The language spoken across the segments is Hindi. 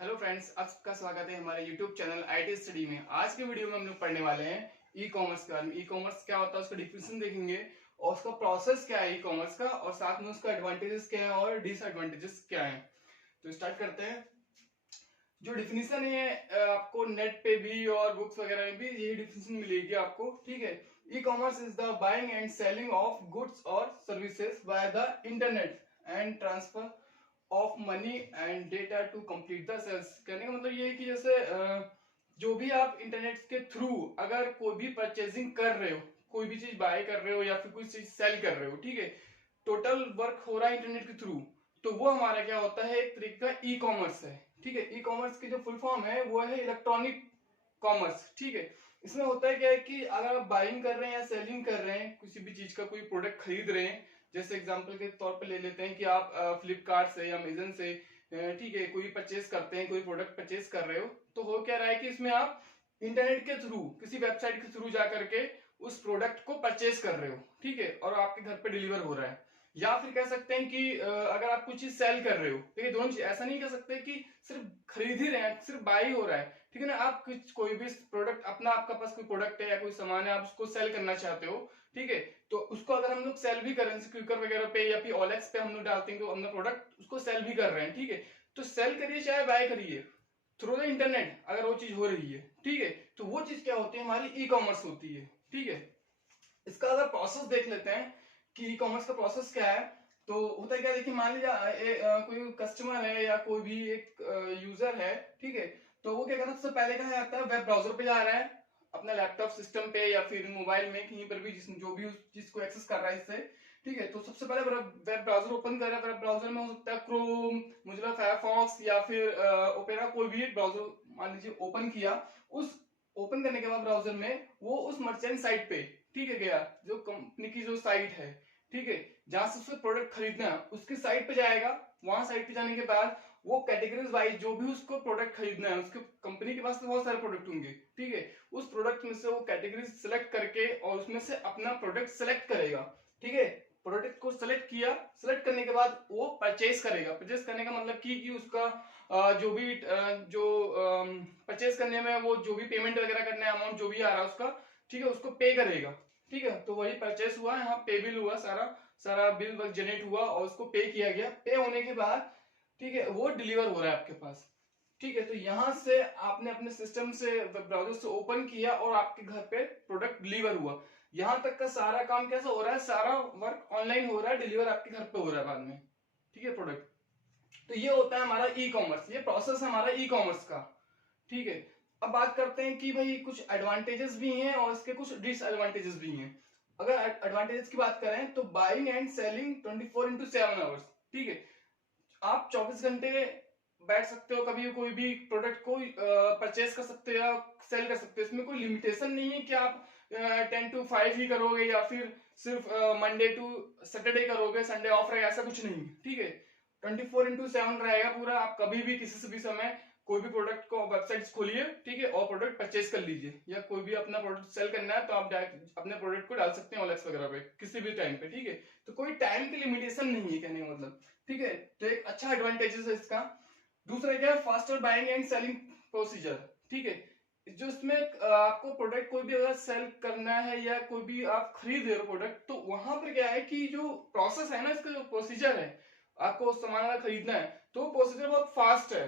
हेलो फ्रेंड्स, आपका स्वागत है हमारे यूट्यूब चैनल आईटी स्टडी में। आज के वीडियो में हम लोग पढ़ने वाले हैं ई कॉमर्स के बारे में। ई कॉमर्स क्या होता है उसका डिफिनेशन देखेंगे और उसका प्रोसेस क्या है ई कॉमर्स का, और साथ में उसका एडवांटेजेस क्या है और डिसएडवांटेजेस क्या है। तो स्टार्ट करते हैं। जो डिफिनेशन है आपको नेट पे भी और बुक्स वगैरह में भी यही डिफिनेशन मिलेगी आपको, ठीक है। E commerce is the buying and selling of goods और services by the internet and transfer of money and data to complete the sales. कहने का मतलब ये है कि जैसे जो भी आप इंटरनेट के थ्रू अगर कोई भी परचेजिंग कर रहे हो, कोई भी चीज बाय कर रहे हो या फिर कोई चीज सेल कर रहे हो, ठीक है, टोटल वर्क हो रहा है इंटरनेट के थ्रू, तो वो हमारा क्या होता है, एक तरीके का ई कॉमर्स है, ठीक है। ई कॉमर्स की जो फुल फॉर्म है वो है इलेक्ट्रॉनिक कॉमर्स, ठीक है। इसमें होता है क्या है कि अगर आप बाइंग कर रहे हैं या सेलिंग कर रहे हैं, किसी भी चीज का कोई प्रोडक्ट खरीद रहे हैं, जैसे एग्जांपल के तौर पे ले लेते हैं कि आप फ्लिपकार्ट से या अमेजन से, ठीक है, कोई परचेस करते हैं, कोई प्रोडक्ट परचेस कर रहे हो, तो हो क्या रहा है कि इसमें आप इंटरनेट के थ्रू, किसी वेबसाइट के थ्रू जा करके उस प्रोडक्ट को परचेस कर रहे हो, ठीक है, और आपके घर पे डिलीवर हो रहा है। या फिर कह सकते हैं कि अगर आप कुछ चीज सेल कर रहे हो, ठीक है, दोनों चीज, ऐसा नहीं कह सकते कि सिर्फ खरीद ही रहे हैं, सिर्फ बाई हो रहा है, ठीक है ना। आप कोई भी प्रोडक्ट अपना, आपका पास कोई प्रोडक्ट है या कोई सामान है, आप उसको सेल करना चाहते हो, ठीक है, तो उसको अगर हम लोग सेल भी करें क्विकर वगैरह पे या फिर ओलेक्स पे हम लोग डालते हैं तो अपना प्रोडक्ट उसको सेल भी कर रहे हैं, ठीक है। तो सेल करिए चाहे बाय करिए थ्रू द इंटरनेट, अगर वो चीज हो रही है, ठीक है, तो वो चीज क्या होती है, हमारी ई कॉमर्स होती है, ठीक है। इसका अगर प्रोसेस देख लेते हैं कि ई कॉमर्स का प्रोसेस क्या है, तो होता है क्या, देखिए मान लीजिए कोई कस्टमर है या कोई भी एक यूजर है, ठीक है, तो वो क्या करता है, सबसे पहले कहा जाता है वेब ब्राउजर पे जा रहा है, अपना लैपटॉप सिस्टम पे या फिर मोबाइल में कहीं पर भी जो भी उस चीज को एक्सेस कर रहा है इससे, ठीक है, तो सबसे पहले वेब ब्राउजर ओपन कर रहा है। वेब ब्राउजर में हो सकता है क्रोम, मोजिला फायरफॉक्स या फिर ओपेरा, कोई भी एक ब्राउजर मान लीजिए ओपन किया। उस ओपन करने के बाद ब्राउजर में वो उस मर्चेंट साइट पे, ठीक है, गया, जो कंपनी की जो साइट है, ठीक है, जहां से उसको प्रोडक्ट खरीदना है उसकी साइट पे जाएगा। वहां साइट पे जाने के बाद वो कैटेगरीज वाइज जो भी उसको प्रोडक्ट खरीदना है, उसके कंपनी के पास तो बहुत सारे प्रोडक्ट होंगे, ठीक है, उस प्रोडक्ट में से वो कैटेगरीज सिलेक्ट करके और उसमें से अपना प्रोडक्ट सिलेक्ट करेगा, ठीक है। प्रोडक्ट को सिलेक्ट किया, सिलेक्ट करने के बाद वो परचेज करेगा। परचेज करने का मतलब कि उसका जो भी जो परचेज करने में वो जो भी पेमेंट वगैरह करना है, अमाउंट जो भी आ रहा है उसका, ठीक है, उसको पे करेगा, ठीक है। तो वही परचेस हुआ, यहाँ पे बिल हुआ, सारा सारा बिल वर्क जनरेट हुआ और उसको पे किया गया। पे होने के बाद, ठीक है, वो डिलीवर हो रहा है आपके पास, ठीक है। तो यहां से आपने अपने सिस्टम से वेब ब्राउजर से ओपन किया और आपके घर पे प्रोडक्ट डिलीवर हुआ। यहां तक का सारा काम कैसा हो रहा है, सारा वर्क ऑनलाइन हो रहा है, डिलीवर आपके घर पे हो रहा है बाद में, ठीक है, प्रोडक्ट। तो ये होता है हमारा ई कॉमर्स, ये प्रोसेस है हमारा ई कॉमर्स का, ठीक है। अब बात करते हैं कि भाई कुछ एडवांटेजेस भी हैं और इसके कुछ डिसएडवांटेजेस भी हैं। अगर एडवांटेजेस की बात करें तो बाइंग एंड सेलिंग 24/7 आवर्स, ठीक है। आप 24 घंटे बैठ सकते हो, कभी कोई भी प्रोडक्ट को परचेज कर सकते हो या सेल कर सकते हो। इसमें कोई लिमिटेशन नहीं है कि आप 10 to 5 ही करोगे या फिर सिर्फ मंडे टू सैटरडे करोगे, संडे ऑफ रहेगा, ऐसा कुछ नहीं, ठीक है। 24/7 रहेगा पूरा। आप कभी भी किसी से भी समय कोई भी प्रोडक्ट को वेबसाइट खोलिए, ठीक है, और प्रोडक्ट परचेज कर लीजिए, या कोई भी अपना प्रोडक्ट सेल करना है तो आप डायरेक्ट अपने प्रोडक्ट को डाल सकते हैं ओलेक्स वगैरह पे किसी भी टाइम पे, ठीक है। तो कोई टाइम की लिमिटेशन नहीं है, कहने का मतलब, ठीक है। तो एक अच्छा एडवांटेजेस है इसका। दूसरा क्या है, faster buying and selling procedure, ठीक है। जो इसमें आपको प्रोडक्ट कोई भी अगर सेल करना है या कोई भी आप खरीद रहे हो प्रोडक्ट, तो वहां पर क्या है कि जो प्रोसेस है ना, इसका जो प्रोसीजर है, आपको सामान अगर खरीदना है तो प्रोसीजर बहुत फास्ट है,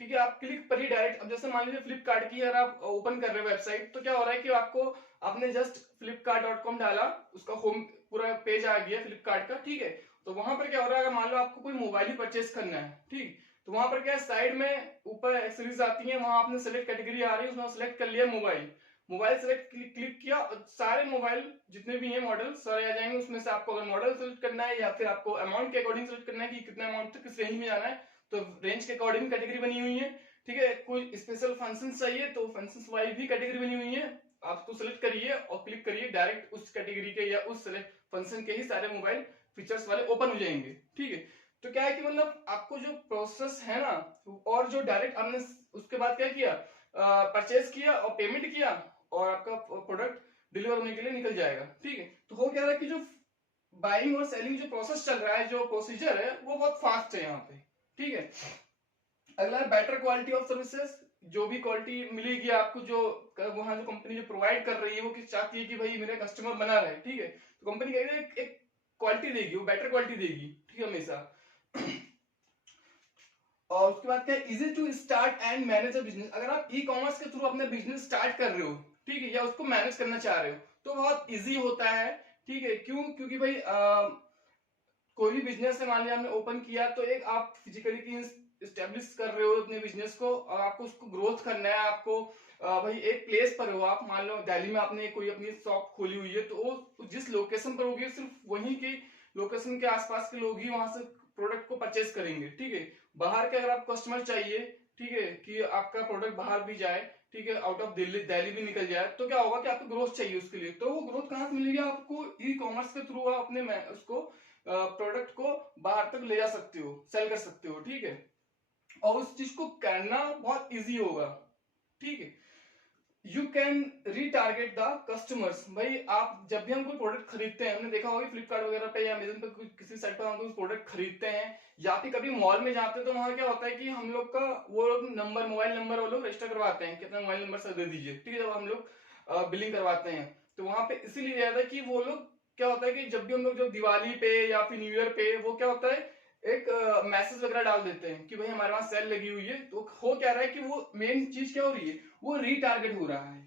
ठीक है। आप क्लिक पर ही डायरेक्ट, अब जैसे मान लीजिए फ्लिपकार्ट की अगर आप ओपन कर रहे हो वेबसाइट, तो क्या हो रहा है कि आपको, आपने जस्ट flipkart.com डाला, उसका होम पूरा पेज आ गया फ्लिपकार्ट का, ठीक है। तो वहां पर क्या हो रहा है, अगर मान लो आपको कोई मोबाइल ही परचेस करना है, ठीक, तो वहां पर क्या है, साइड में ऊपर एक्सेसरीज आती है, वहां आपने सेलेक्ट कैटेगरी आ रही है, उसमें सेलेक्ट कर लिया मोबाइल। मोबाइल सेलेक्ट क्लिक किया, सारे मोबाइल जितने भी हैं मॉडल सारे आ जाएंगे। उसमें से आपको अगर मॉडल सेलेक्ट करना है या फिर आपको अमाउंट के अकॉर्डिंग सेलेक्ट करना है कि कितना अमाउंट तक किस रेंज में जाना है, तो रेंज के अकॉर्डिंग कैटेगरी बनी हुई है, ठीक है। कोई स्पेशल फंक्शन चाहिए तो फंक्शन वाइज भी कैटेगरी बनी हुई है। आप उसको सेलेक्ट करिए और क्लिक करिए, डायरेक्ट उस कैटेगरी के या उस फंक्शन के ही सारे मोबाइल फीचर्स वाले ओपन हो जाएंगे, ठीक है। तो क्या है कि मतलब आपको जो प्रोसेस है ना, और जो डायरेक्ट आपने उसके बाद क्या किया, परचेज किया और पेमेंट किया और आपका प्रोडक्ट डिलीवर होने के लिए निकल जाएगा, ठीक है। तो हो क्या रहा है कि जो बाइंग और सेलिंग जो प्रोसेस चल रहा है, जो प्रोसीजर है, वो बहुत फास्ट है यहाँ पे, ठीक है। अगला है बेटर क्वालिटी ऑफ सर्विसेज। जो भी क्वालिटी मिलेगी आपको, जो वहां जो कंपनी जो प्रोवाइड कर रही है वो किस चाहती है कि भाई मेरा कस्टमर बना रहे, ठीक है। तो कंपनी कहेगी एक क्वालिटी देगी, वो बेटर क्वालिटी देगी, ठीक है, हमेशा। और उसके बाद क्या है, easy to start and manage a business. अगर आप ई कॉमर्स के थ्रू अपना बिजनेस स्टार्ट कर रहे हो, ठीक है, या उसको मैनेज करना चाह रहे हो, तो बहुत इजी होता है, ठीक है। क्यों? क्योंकि भाई कोई भी बिजनेस है, मान लिया आपने ओपन किया, तो एक आप फिजिकली स्टेब्लिश कर रहे हो अपने बिजनेस को, और आपको उसको ग्रोथ करना है। आपको भाई एक प्लेस पर हो आप, मान लो दिल्ली में आपने कोई अपनी शॉप खोली हुई है, तो वो जिस लोकेशन पर होगी सिर्फ वहीं के लोकेशन के आसपास के लोग ही वहां से प्रोडक्ट को परचेस करेंगे, ठीक है। बाहर के अगर आप कस्टमर चाहिए, ठीक है, कि आपका प्रोडक्ट बाहर भी जाए, ठीक है, आउट ऑफ दिल्ली दिल्ली भी निकल जाए, तो क्या होगा कि आपको ग्रोथ चाहिए उसके लिए। तो वो ग्रोथ कहाँ से मिलेगी आपको? ई कॉमर्स के थ्रू आप अपने उसको प्रोडक्ट को बाहर तक ले जा सकते हो, सेल कर सकते हो, ठीक है। और उस चीज को करना बहुत इजी होगा, ठीक है। You can retarget the customers. भाई आप जब भी हम कोई प्रोडक्ट खरीदते हैं, हमने देखा होगा फ्लिपकार्ट वगैरह पे या अमेजन पे किसी साइट पर हम कोई प्रोडक्ट खरीदते हैं, या फिर कभी मॉल में जाते हैं, तो वहां क्या होता है कि हम लोग का वो नंबर, मोबाइल नंबर वो लोग रजिस्टर करवाते हैं कि अपना मोबाइल नंबर सर दे दीजिए, ठीक है, जब हम लोग बिलिंग करवाते हैं। तो वहां पे इसीलिए दिया था कि वो लोग क्या होता है कि जब भी हम लोग जो दिवाली पे या फिर न्यू ईयर पे, वो क्या होता है, एक मैसेज वगैरह डाल देते हैं कि भाई हमारे वहां सेल लगी हुई है। तो हो क्या रहा है कि वो मेन चीज क्या हो रही है, वो रीटारगेट हो रहा है,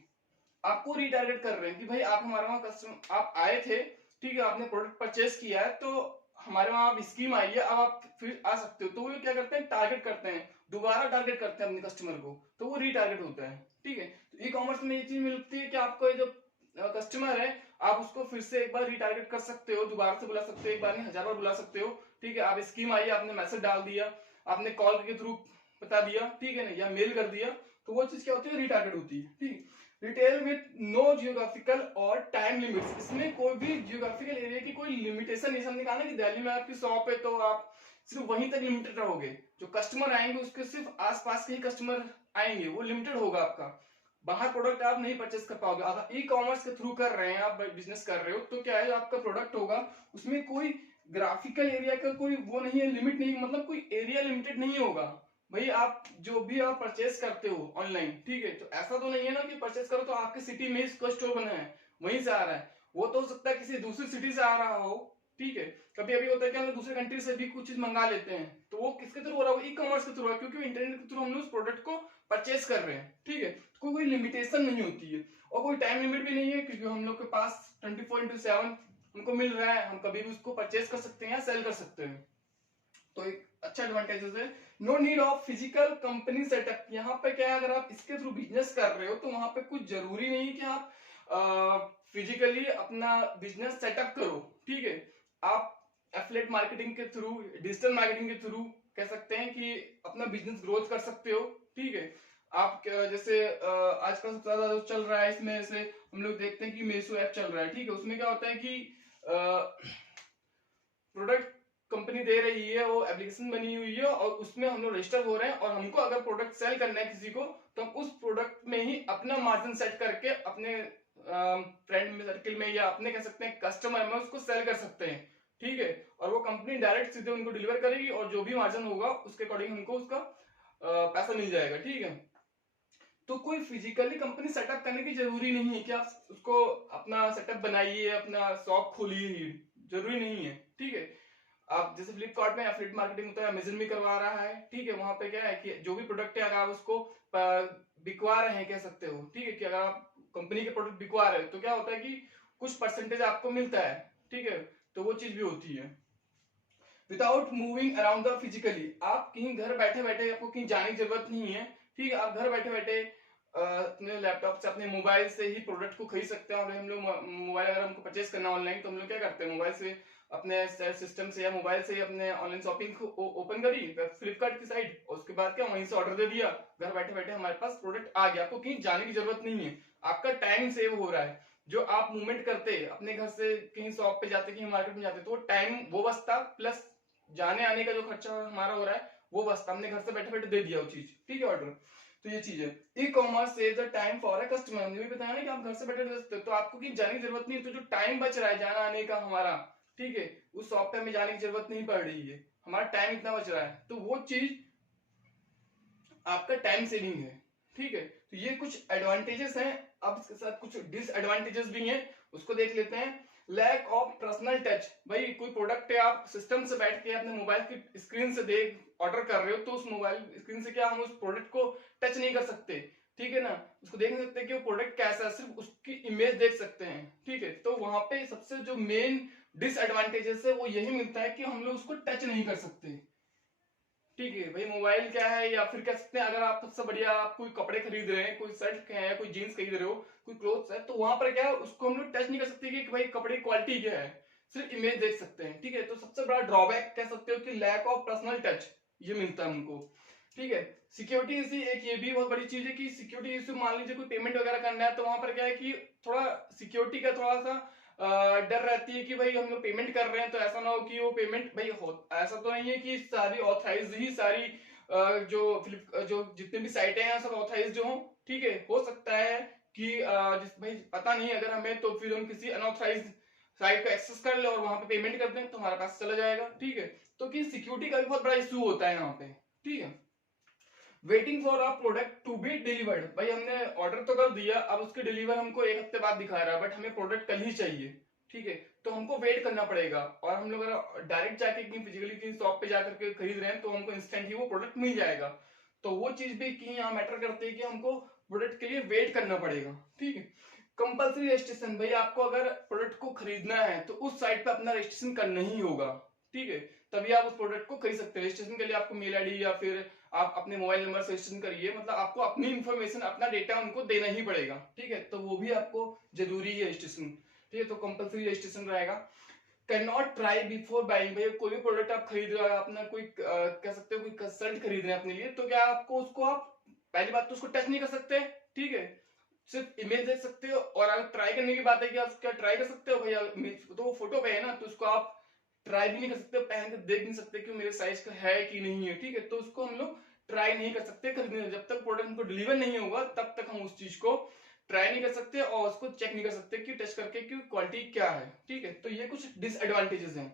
आपको रीटारगेट कर रहे हैं कि भाई आप हमारे वहां कस्टमर, आप आए थे, ठीक है, आपने प्रोडक्ट परचेस किया है, तो हमारे वहां आप स्कीम आई है, अब आप फिर आ सकते हो। तो वो लोग क्या करते हैं, टारगेट करते हैं, दोबारा टारगेट करते हैं अपने कस्टमर को, तो वो रीटारगेट होता है, ठीक है। तो ई कॉमर्स में ये चीज मिलती है कि आपको जो कस्टमर है, आप उसको फिर से एक बार रीटारगेट कर सकते हो, दोबारा से बुला सकते हो, एक बार नहीं 1000 बार बुला सकते हो, ठीक है। आप स्कीम आई है, आपने मैसेज डाल दिया, आपने कॉल के थ्रू बता दिया, ठीक है ना, या मेल कर दिया, तो वो चीज क्या होती है, रीटारगेट होती है, ठीक है। रिटेल विथ नो जियोग्राफिकल और टाइम लिमिट्स। इसमें कोई भी जियोग्राफिकल एरिया की कोई लिमिटेशन नहीं। हमने कहा ना कि दिल्ली में आपकी शॉप है, तो आप सिर्फ वहीं तक लिमिटेड रहोगे, जो कस्टमर आएंगे उसके सिर्फ आसपास के ही कस्टमर आएंगे, वो लिमिटेड होगा आपका। बाहर प्रोडक्ट आप नहीं परचेस कर पाओगे। अगर ई कॉमर्स के थ्रू कर रहे हैं, आप बिजनेस कर रहे हो, तो क्या है, आपका प्रोडक्ट होगा, उसमें कोई ग्राफिकल एरिया का कोई वो नहीं है, लिमिट नहीं, मतलब कोई एरिया लिमिटेड नहीं होगा। भाई आप जो भी आप परचेस करते हो ऑनलाइन, ठीक है, तो ऐसा तो नहीं है ना कि परचेस करो तो आपके सिटी में इसका स्टोर बना है, वहीं से आ रहा है। वो तो हो सकता है किसी दूसरी सिटी से आ रहा हो, ठीक है। कभी अभी होता है कि हम दूसरे कंट्री से भी कुछ चीज मंगा लेते हैं, तो वो किसके थ्रू हो रहा है, ई कॉमर्स के थ्रू है, क्योंकि इंटरनेट के थ्रू हम लोग उस प्रोडक्ट को परचेस कर रहे हैं, ठीक है। तो कोई लिमिटेशन नहीं होती है, और कोई टाइम लिमिट भी नहीं है, क्योंकि हम लोग के पास 24/7 हमको मिल रहा है, हम कभी भी उसको परचेस कर सकते हैं या सेल कर सकते हैं। तो एक अच्छा एडवांटेजेस है। No need of physical company setup. यहाँ पे क्या है, अगर आप इसके थ्रू बिजनेस कर रहे हो, तो वहां पे कुछ जरूरी नहीं है कि आप फिजिकली अपना बिजनेस सेटअप करो, ठीक है। आप एफिलिएट मार्केटिंग के थ्रू, डिजिटल मार्केटिंग के थ्रू कह सकते हैं कि अपना बिजनेस ग्रोथ कर सकते हो, ठीक है। आप जैसे आजकल सबसे ज्यादा जो चल रहा है, इसमें से हम लोग देखते हैं कि मेसो ऐप चल रहा है, ठीक है। उसमें क्या होता है कि प्रोडक्ट कंपनी दे रही है, वो एप्लीकेशन बनी हुई है, और उसमें हम लोग रजिस्टर हो रहे हैं, और हमको अगर प्रोडक्ट सेल करना है किसी को, तो हम उस प्रोडक्ट में ही अपना मार्जिन सेट करके अपने फ्रेंड में सर्किल में, या अपने कह सकते हैं कस्टमर में, उसको सेल कर सकते हैं, ठीक है। और वो कंपनी डायरेक्ट सीधे उनको डिलीवर करेगी, और जो भी मार्जिन होगा उसके अकॉर्डिंग हमको उसका पैसा मिल जाएगा, ठीक है। तो कोई फिजिकली कंपनी सेटअप करने की जरूरी नहीं है कि आप उसको अपना सेटअप बनाइए, अपना शॉप खोलिए, जरूरी नहीं है, ठीक है। आप जैसे फ्लिपकार्ट में एफिलिएट मार्केटिंग होता है, अमेजन भी करवा रहा है, ठीक है। वहां पे क्या है कि जो भी प्रोडक्ट है, अगर आप उसको बिकवा रहे हैं, कह सकते हो, ठीक है, कि अगर आप कंपनी के प्रोडक्ट बिकवा रहे हो, तो क्या होता है कि कुछ परसेंटेज आपको मिलता है, ठीक है। तो वो चीज भी होती है। Without moving around the physically. आप कहीं घर बैठे बैठे, आपको कहीं जाने की जरूरत नहीं है, ठीक है। आप घर बैठे बैठे अपने लैपटॉप से, अपने मोबाइल से ही प्रोडक्ट को खरीद सकते हैं। और हम लोग मोबाइल अगर हमको परचेस करना ऑनलाइन, तो हम लोग क्या करते हैं, मोबाइल से अपने सिस्टम से या मोबाइल से अपने ऑनलाइन शॉपिंग को ओपन करी फ्लिपकार्ट की साइट, और उसके बाद क्या वहीं से ऑर्डर दे दिया, घर बैठे बैठे हमारे पास प्रोडक्ट आ गया। आपको कहीं जाने की जरूरत नहीं है, आपका टाइम सेव हो रहा है। जो आप मूवमेंट करते अपने घर से कहीं शॉप पे जाते, कहीं मार्केट में जाते, तो टाइम वो बचता, प्लस जाने आने का जो खर्चा हमारा हो रहा है वो बचता, हमने घर से बैठे बैठे दे दिया वो चीज, ठीक है, ऑर्डर। तो ये चीज है। E commerce save the time for a customer. हमने भी बताया ना कि आप घर से बैठे दे सकते हो, तो आपको कहीं जाने की जरूरत नहीं है। तो जो टाइम बच रहा है जाना आने का हमारा, ठीक है, उस शॉप पे हमें जाने की जरूरत नहीं पड़ रही है, हमारा टाइम इतना बच रहा है, तो वो चीज आपका टाइम सेविंग है। ठीक है, तो ये कुछ एडवांटेजेस हैं। अब इसके साथ कुछ डिसएडवांटेजेस भी हैं, उसको देख लेते हैं। Lack of personal touch. भाई कोई प्रोडक्ट है, आप सिस्टम से बैठ के अपने मोबाइल की स्क्रीन से देख ऑर्डर कर रहे हो, तो उस मोबाइल स्क्रीन से क्या हम उस प्रोडक्ट को टच नहीं कर सकते, ठीक है ना, उसको देख नहीं सकते कि वो प्रोडक्ट कैसा है, सिर्फ उसकी इमेज देख सकते हैं। ठीक है, तो वहां पे सबसे जो मेन डिसएडवांटेजेस है वो यही मिलता है कि हम लोग उसको टच नहीं कर सकते। ठीक है भाई, मोबाइल क्या है, या फिर कह सकते हैं अगर आप सबसे बढ़िया आप कोई कपड़े खरीद रहे हैं, कोई शर्ट है, कोई जीन्स खरीद रहे हो, कोई क्लोथ्स है, तो वहां पर क्या है, उसको हम लोग टच नहीं कर सकते कि भाई कपड़े की क्वालिटी क्या है, सिर्फ इमेज देख सकते हैं। ठीक है, तो सबसे बड़ा ड्रॉबैक कह सकते हो कि लैक ऑफ पर्सनल टच ये मिलता है हमको। ठीक है, सिक्योरिटी इसी एक ये भी बहुत बड़ी चीज है कि सिक्योरिटी इशू, मान लीजिए कोई पेमेंट वगैरह करना है, तो वहां पर क्या है कि थोड़ा सिक्योरिटी का थोड़ा सा डर रहती है कि भाई हम लोग पेमेंट कर रहे हैं तो ऐसा ना हो कि वो पेमेंट भाई हो, ऐसा तो नहीं है कि सारी ऑथराइज ही सारी जो जितने भी साइटें हैं सब ऑथराइज जो हो। ठीक है, हो सकता है कि जिस भाई पता नहीं अगर हमें, तो फिर हम किसी अनऑथराइज साइट को एक्सेस कर ले और वहां पे पेमेंट कर दें तो हमारे पास चला जाएगा। ठीक है, तो कि सिक्योरिटी का भी बहुत बड़ा इशू होता है यहाँ पे। ठीक है, waiting for a product to be delivered. भाई हमने ऑर्डर तो कर दिया, अब उसके डिलीवर हमको एक हफ्ते बाद दिखा रहा है, बट हमें प्रोडक्ट कल ही चाहिए। ठीक है, तो हमको वेट करना पड़ेगा, और हम लोग अगर डायरेक्ट जाके फिजिकली कहीं शॉप पे जाकर के खरीद रहे हैं तो हमको इंस्टेंट ही वो प्रोडक्ट मिल जाएगा। तो वो चीज भी की यहाँ मैटर करती है कि हमको प्रोडक्ट के लिए वेट करना पड़ेगा। ठीक है, कंपल्सरी रजिस्ट्रेशन। भाई आपको अगर प्रोडक्ट को खरीदना है तो उस साइट पे अपना रजिस्ट्रेशन करना ही होगा। ठीक है, तभी आप उस प्रोडक्ट को खरीद सकते हैं। रजिस्ट्रेशन के लिए आपको मेल आईडी या फिर आप अपने मोबाइल नंबर से रजिस्ट्रेशन करिए, मतलब आपको अपनी इंफॉर्मेशन, अपना डेटा उनको देना ही पड़ेगा। ठीक है, तो वो भी आपको जरूरी है रजिस्ट्रेशन। ठीक है, तो कंपल्सरी रजिस्ट्रेशन रहेगा। Can not try before buying. भाई कोई भी प्रोडक्ट आप खरीद रहे हो, अपना कोई कह सकते हो कोई कंसल्ट खरीद रहे हैं अपने लिए, तो क्या आपको उसको आप पहली बात तो उसको टच नहीं कर सकते। ठीक है, सिर्फ इमेज देख सकते हो, और अगर ट्राई करने की बात है कि आप क्या ट्राई कर सकते हो भैया, तो वो फोटो पे है ना, तो उसको आप ट्राई भी नहीं कर सकते, पहन के देख नहीं सकते कि मेरे साइज का है कि नहीं है। ठीक है, तो उसको हम लोग ट्राई नहीं कर सकते खरीदने, जब तक प्रोडक्ट हमको डिलीवर नहीं होगा तब तक हम उस चीज को ट्राई नहीं कर सकते और उसको चेक नहीं कर सकते कि टच करके कि क्वालिटी क्या है। ठीक है, तो ये कुछ डिसएडवांटेजेस हैं।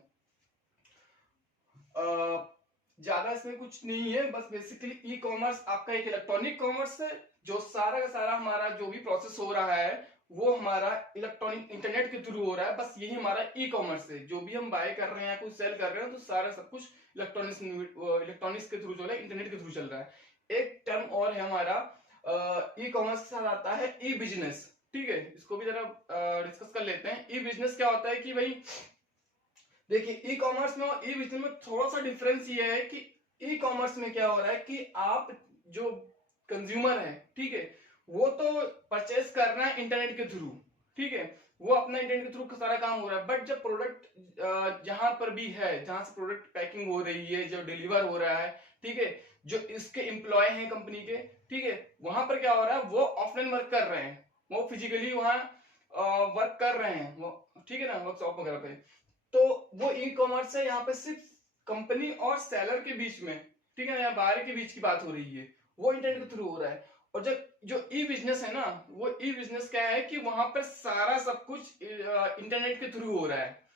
ज्यादा इसमें कुछ नहीं है, बस बेसिकली ई कॉमर्स आपका एक इलेक्ट्रॉनिक कॉमर्स है, जो सारा का सारा हमारा जो भी प्रोसेस हो रहा है वो हमारा इलेक्ट्रॉनिक इंटरनेट के थ्रू हो रहा है। बस यही हमारा ई कॉमर्स है, जो भी हम बाय कर रहे हैं, कुछ सेल कर रहे हैं, तो सारा सब कुछ इलेक्ट्रॉनिक्स के थ्रू चल रहा है, इंटरनेट के थ्रू चल रहा है। एक टर्म और है हमारा ई कॉमर्स के साथ आता है ई बिजनेस। ठीक है, इसको भी जरा डिस्कस कर लेते हैं। ई बिजनेस क्या होता है कि भाई देखिए, ई कॉमर्स में और ई बिजनेस में थोड़ा सा डिफरेंस ये है कि ई कॉमर्स में क्या हो रहा है कि आप जो कंज्यूमर है, ठीक है, वो तो परचेस कर रहा है इंटरनेट के थ्रू। ठीक है, वो अपना इंटरनेट के थ्रू सारा काम हो रहा है, बट जब प्रोडक्ट जहां पर भी है, जहां से प्रोडक्ट पैकिंग हो रही है, जो डिलीवर हो रहा है, ठीक है, जो इसके एम्प्लॉय हैं कंपनी के, ठीक है, वहां पर क्या हो रहा है, वो ऑफलाइन वर्क कर रहे हैं, वो फिजिकली वहां वर्क कर रहे हैं वो। ठीक है ना, वर्कशॉप वगैरह पे। तो वो ई कॉमर्स है, यहाँ पे सिर्फ कंपनी और सेलर के बीच में, ठीक है, यहाँ बाहर के बीच की बात हो रही है, वो इंटरनेट के थ्रू हो रहा है। और जो ई बिजनेस है ना, वो ई बिजनेस क्या है कि वहां पर सारा सब कुछ इंटरनेट के थ्रू हो रहा है।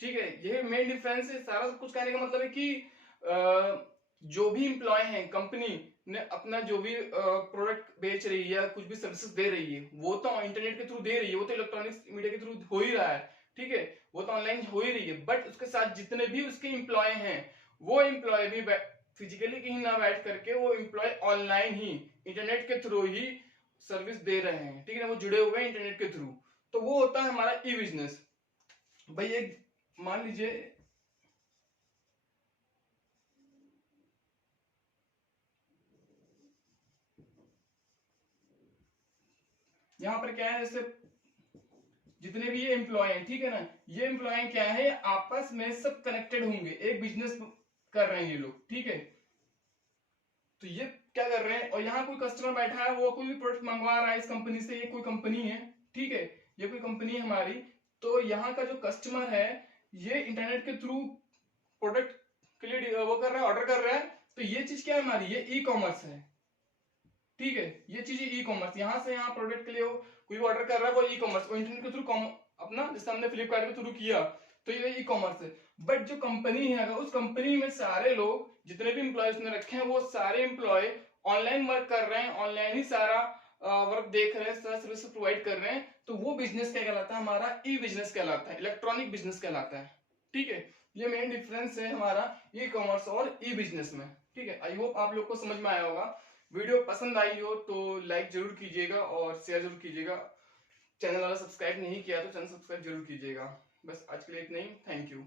ठीक है, ये मेन डिफरेंस है। सारा सब कुछ कहने का मतलब है कि जो भी एम्प्लॉय है कंपनी ने अपना जो भी प्रोडक्ट बेच रही है, कुछ भी सर्विसेज दे रही है, वो तो इंटरनेट के थ्रू दे रही है, वो तो इलेक्ट्रॉनिक्स मीडिया के थ्रू हो ही रहा है। ठीक है, वो तो ऑनलाइन हो ही रही है, बट उसके साथ जितने भी उसके एम्प्लॉय हैं, वो एम्प्लॉय भी फिजिकली कहीं ना बैठ करके, वो एम्प्लॉय ऑनलाइन ही इंटरनेट के थ्रू ही सर्विस दे रहे हैं। ठीक है, वो जुड़े हुए हैं इंटरनेट के थ्रू, तो वो होता है हमारा ई बिजनेस। भाई एक मान लीजिए यहाँ पर क्या है, जैसे जितने भी ये एम्प्लॉय हैं, ठीक है ना, ये एम्प्लॉय क्या है, आपस में सब कनेक्टेड होंगे, एक बिजनेस कर रहे हैं ये लोग। ठीक है, तो ये क्या कर रहे हैं, और यहाँ कोई कस्टमर बैठा है, वो कोई भी प्रोडक्ट मंगवा रहा है इस कंपनी से, ये कोई कंपनी है, ठीक है, ये कोई कंपनी है हमारी, तो यहाँ का जो कस्टमर है, ये इंटरनेट के थ्रू प्रोडक्ट के लिए वो कर रहा है, ऑर्डर कर रहा है, तो ये चीज क्या है हमारी, ये ई कॉमर्स है। ठीक है, ये चीज ई कॉमर्स, यहाँ से यहाँ प्रोडक्ट के लिए कोई ऑर्डर कर रहा है, वो ई कॉमर्स, वो इंटरनेट के थ्रू अपना, जैसे हमने फ्लिपकार्ट के थ्रू किया, तो ये ई कॉमर्स है। बट जो कंपनी है, अगर उस कंपनी में सारे लोग जितने भी एम्प्लॉयज ने रखे हैं, वो सारे एम्प्लॉय ऑनलाइन वर्क कर रहे हैं, ऑनलाइन ही सारा वर्क देख रहे हैं, सारा सर्विस प्रोवाइड कर रहे हैं, तो वो बिजनेस क्या कहलाता है? हमारा ई बिजनेस कहलाता है, इलेक्ट्रॉनिक बिजनेस कहलाता है। ठीक है, ये मेन डिफरेंस है हमारा ई कॉमर्स और ई बिजनेस में। ठीक है, आई होप आप लोग को समझ में आया होगा। वीडियो पसंद आई हो तो लाइक जरूर कीजिएगा और शेयर जरूर कीजिएगा। चैनल वाला सब्सक्राइब नहीं किया तो चैनल सब्सक्राइब जरूर कीजिएगा। बस आज के लिए इतना ही, थैंक यू।